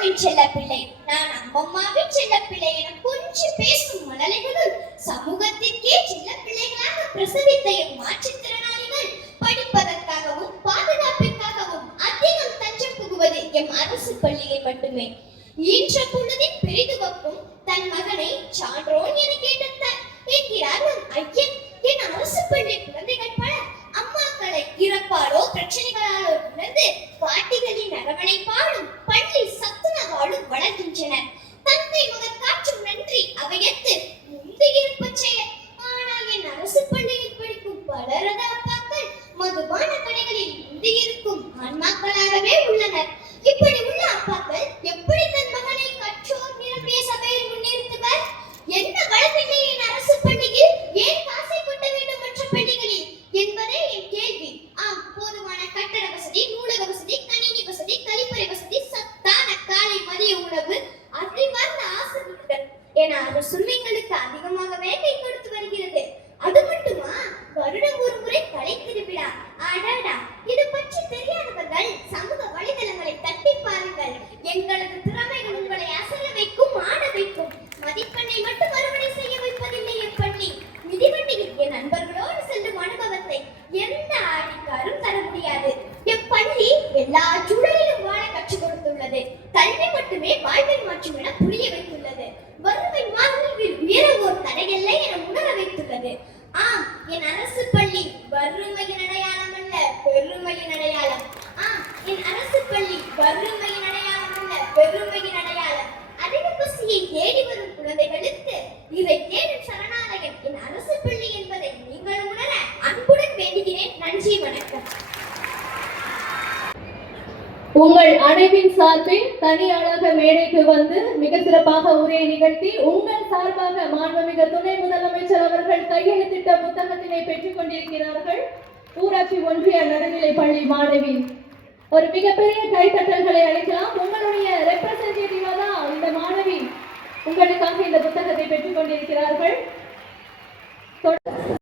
அம்மாவின் செல்ல பிள்ளை, நான் அம்மம்மாவின் செல்ல பிள்ளை என கொஞ்சம் பேசும் மழலைகளும் சமூகத்திற்கே செல்ல பிள்ளைகளாக பிரசவித்த மாற்றுத்திறனாளிகள் படிப்பதற்காகவும் பாதுகாப்பிற்காகவும் அதிகம் தஞ்சம் புகுவது எம் அரசு பள்ளியில் மட்டுமே. ஈன்ற பொழுதின் பெரிதுவக்கும் தன் மகனை சான்றோன் என கேட்கிறார் நம் ஐயன். என் அரசு பள்ளி குழந்தைகள் பல அம்மாக்களை இறப்பாலோ பிரச்சனைகளாலோ உணர்ந்து பாட்டிகளின் அரவணைப்பாலும் பள்ளி சத்துணவாலும் வளர்கின்றனர். தந்தை மகன் காற்றும் நன்றி அவையத்து முந்தியிருப்ப செயல். ஆனால் என் அரசு பள்ளியில் படிக்கும் பலரது அப்பாக்கள் மதுபான கடைகளில் முந்தியிருக்கும் ஆன்மாக்களாகவே உள்ளனர். இப்படி உள்ள அப்பாக்கள் எப்படி தன் மகனை கற்றோர் நிரம்பிய சபையில் முன்னிறுத்துவர்? என்ன வளர்ப்பில்லை என் அரசு பள்ளியில்? ஏன் காசை கொட்ட வேண்டும் மற்ற பள்ளிகளில் என்பதே என் கேள்வி. ஆம், போதுமான கட்டட வசதி, நூலக வசதி, கணினி வசதி, கழிப்பறை வசதி, சத்தான காலை மதிய உணவு, அறிவார்ந்த ஆசிரியர்கள் என அரசு எங்களுக்கு அதிகமாகவே கை கொடுத்து வருகிறது. அது மட்டுமா, வருடம் ஒரு முறை கலை திருவிழா. அடடா, இது பற்றி தெரியாதவர்கள் சமூக வலைதளங்களை தட்டி பாருங்கள். எங்களது திறமைகள் உங்களை அசல வைக்கும், ஆட வைக்கும். மதிப்பெண்ணை மட்டும் அறுவடை செய்ய வைப்பதில்லை எப்பள்ளி. மிதிவண்டியில் என் நண்பர்களோடு செல்லும் அனுபவத்தை எந்த ஆடிக்காரும் தர முடியாது. எப்பள்ளி எல்லா சூழலிலும் வாழ கற்றுக் கொடுத்துள்ளது. கல்வி மட்டுமே வாழ்வை மாற்றும் என புரிய வைத்துள்ளது. வறுமை மாறுதலில் உயரவோர் தடையில்லை என உணர வைத்துள்ளது. ஆம், என் அரசு பள்ளி வறுமையின் அடையாளம் அல்ல, பெருமையின் அடையாளம். ஆம், என் அரசு பள்ளி வறுமையின் அடையாளம் அல்ல, பெருமையின் அடையாளம். அதிக பசியை தேடி வரும் குழந்தைகளுக்கு இதை தேடும் சரணாலயம் என் அரசு பள்ளி என்பதை நீங்கள் உணர அன்புடன் வேண்டுகிறேன். நன்றி, வணக்கம். உங்கள் அனைவின் சார்பில் தனியாளாக மேடைக்கு வந்து மிக சிறப்பாக உரையை நிகழ்த்தி உங்கள் சார்பாக மாண்புமிகு துணை முதலமைச்சர் அவர்கள் கையெழுத்திட்ட புத்தகத்தினை பெற்றுக் கொண்டிருக்கிறார்கள். ஊராட்சி ஒன்றிய நடுநிலை பள்ளி மாணவி. ஒரு மிகப்பெரிய கைத்தட்டல்களை அளிக்கலாம். உங்களுடைய ரெப்ரசன்டேட்டிவா தான் இந்த மாணவி உங்களுக்காக இந்த புத்தகத்தை பெற்றுக் கொண்டிருக்கிறார்கள்.